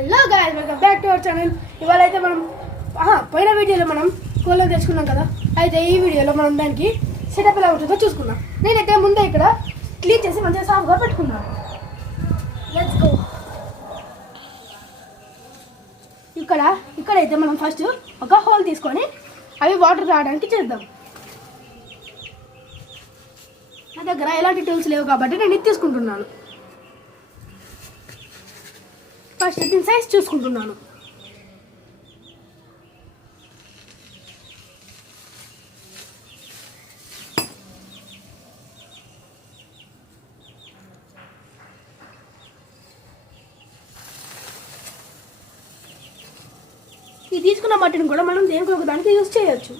Hello guys, welcome back to our channel. ఇవాళ అయితే మనం పోయిన వీడియోలో మనం కోళ్ళని తెచ్చుకున్నాం కదా. అయితే ఈ వీడియోలో మనం దానికి సెటప్ ఎలా ఉంటుందో చూసుకున్నాం. నేనైతే ముందే ఇక్కడ క్లీన్ చేసి మంచిగా సాఫ్గా పెట్టుకున్నాను. Let's go. ఇక్కడైతే మనం ఫస్ట్ ఒక హోల్ తీసుకొని అవి వాటర్ రావడానికి చేద్దాం. నా దగ్గర ఎలాంటి టూల్స్ లేవు కాబట్టి నేను ఇది తీసుకుంటున్నాను. ఫస్ట్ దీని సైజ్ చూసుకుంటున్నాను. ఇది తీసుకున్న మట్టిని కూడా మనం దేనికి ఒక దానికి యూజ్ చేయొచ్చు.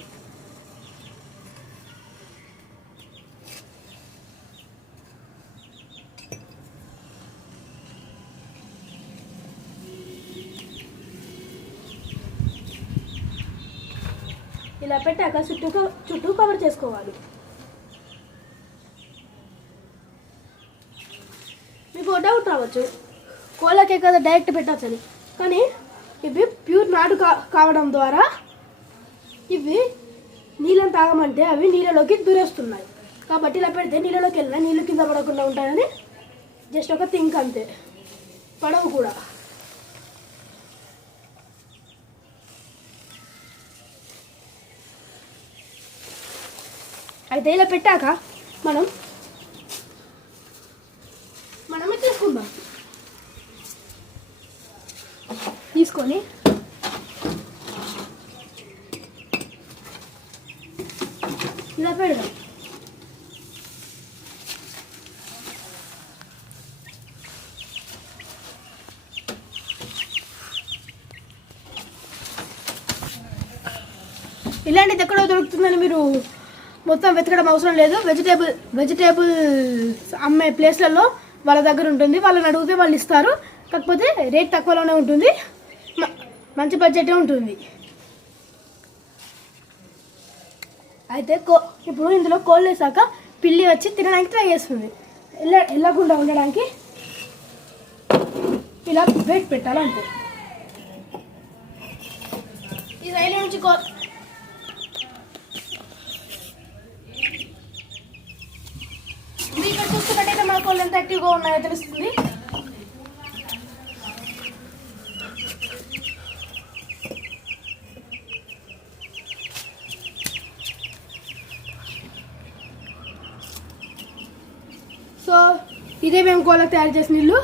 ఇలా పెట్టాక చుట్టూ కవర్ చేసుకోవాలి. మీకు డౌట్ రావచ్చు, కోళ్ళకే కదా డైరెక్ట్ పెట్టచ్చని. కానీ ఇవి ప్యూర్ నాటు కావడం ద్వారా ఇవి నీళ్ళని తాగమంటే అవి నీళ్ళలోకి దూరేస్తున్నాయి. కాబట్టి ఇలా పెడితే నీళ్ళలోకి వెళ్ళినా నీళ్ళు కింద పడకుండా ఉంటాయని జస్ట్ ఒక థింక్ అంతే. పడవు కూడా. అయితే ఇలా పెట్టాక మనం తీసుకుందాం. తీసుకొని ఇలా పెడదాం. ఇలాంటిది ఎక్కడో దొరుకుతుందని మీరు మొత్తం వెతకడం అవసరం లేదు. వెజిటేబుల్ అమ్మే ప్లేస్లలో వాళ్ళ దగ్గర ఉంటుంది. వాళ్ళని అడిగితే వాళ్ళు ఇస్తారు. కాకపోతే రేట్ తక్కువలోనే ఉంటుంది, మంచి బడ్జెటే ఉంటుంది. అయితే ఇప్పుడు ఇందులో కోళ్ళు వేసాక పిల్లి వచ్చి తినడానికి ట్రై చేస్తుంది. వెళ్ళకుండా ఉండడానికి ఇలా వెయిట్ పెట్టాలంటే ఈ రైలు నుంచి ఇక్కడ చూస్తున్నట్టయితే మన కోళ్ళు ఎంత యాక్టివ్గా ఉన్నాయో తెలుస్తుంది. సో ఇదే మేము కోళ్ళకి తయారు చేసిన ఇల్లు.